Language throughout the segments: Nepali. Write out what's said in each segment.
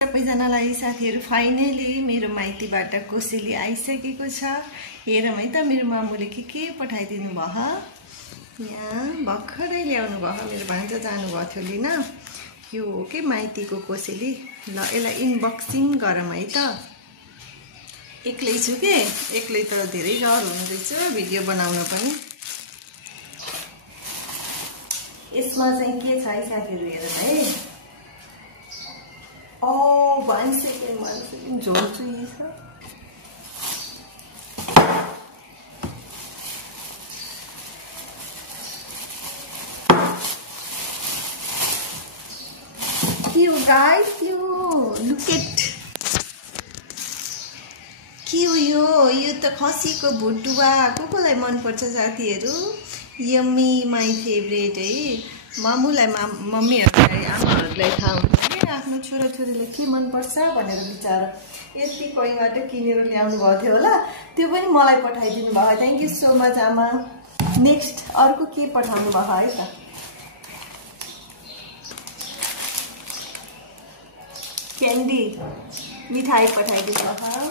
सबैजनालाई साथीहरु फाइनली मेरो माइतीबाट कोसेली आइसकेको छ। हेरौँ है त मेरो मामुले के पठाइदिनु भयो। यहाँ भर्खरै ल्याउनु भयो, मेरो भान्जा जानु भयो थियो लिन। यो हो के माइतीको कोसेली। ल यसलाई इनबक्सिङ गरौँ है त। एक्लै छु के, एक्लै त धेरै डर हुँदैछ भिडियो बनाउन पनि। यसमा चाहिँ के छ है साथीहरु, हेरौँ है। one second झोल चाहिँ छ। के हो गाइस, यो लुक एट के हो यो त खसीको भुटुवा। कोलाई मन पर्छ साथीहरु? यम्मी माई फेभरेट है। मामुलाई मम्मीहरुलाई आमाहरुलाई थाहा हुन्छ के आफ्नो छोराछोरीले के मन पर्छ भनेर बिचारा यति कोहीबाट किनेर ल्याउनु भएको थियो होला। त्यो पनि मलाई पठाइदिनु भयो। थ्यांक यू सो मच आमा। नेक्स्ट अर्को के पठाउनु भयो है त। क्यान्डी मिठाई पठाइदिनु भयो।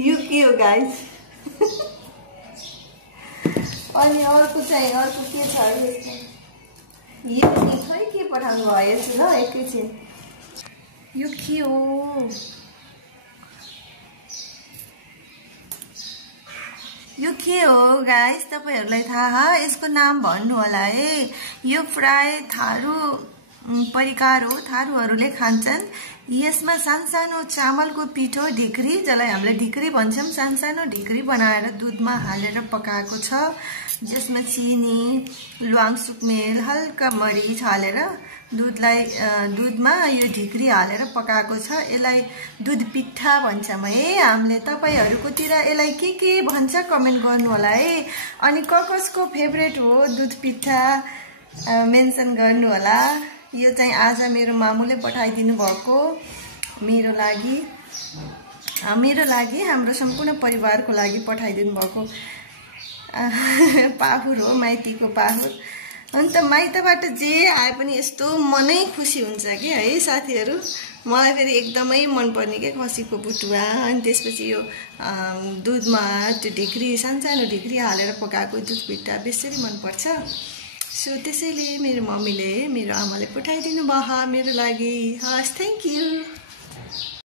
यो के हो गाइस? अनि अर्को चाहिँ अर्को के छ यसमा? यो नि खै के पठाउनु भयो ल एकैछिन। यो के हो? यो के हो गाइस? तपाईहरुलाई थाहा? यसको नाम भन्नु होला है। यो फ्राई थारू परिकार हो, थारूहरूले खान्छन्। यसमा सानो चामलको पिठो ढिक्री, जसलाई हामीले ढिक्री भन्छौं, सानो ढिक्री बनाएर दूधमा हालेर पकाएको छ। जसमा चिनी, ल्वाङ सुकमेल, हल्का मरिच हालेर दूधमा यो ढिक्री हालेर पकाएको छ। यसलाई दूध पिठा भन्छौं है हामीले। तपाईहरुकोतिर यसलाई के भन्छ कमेन्ट गर्नु होला है। अनि कसको फेभरेट हो दूध पिठा मेन्सन गर्नु होला। यो चाहिँ आज मेरो मामुले पठाइदिनु भएको, मेरो लागि हाम्रो सम्पूर्ण परिवारको लागि पठाइदिनु भएको पाहुर हो, माइतीको पाहुर। अन्त माइतबाट जे आए पनि यस्तो मनै खुसी हुन्छ कि है साथीहरु। मलाई फेरि एकदमै मन पर्ने के खसीको बुटुवा। अनि त्यसपछि यो दूधमा त्यो ढिक्री सानो ढिक्री हालेर पकाएको दूध पिठा बेसरी मन पर्छ। सो त्यसैले मेरो मम्मीले, मेरो आमाले पठाइदिनु भयो मेरो लागि। हस्, थ्यांक यू।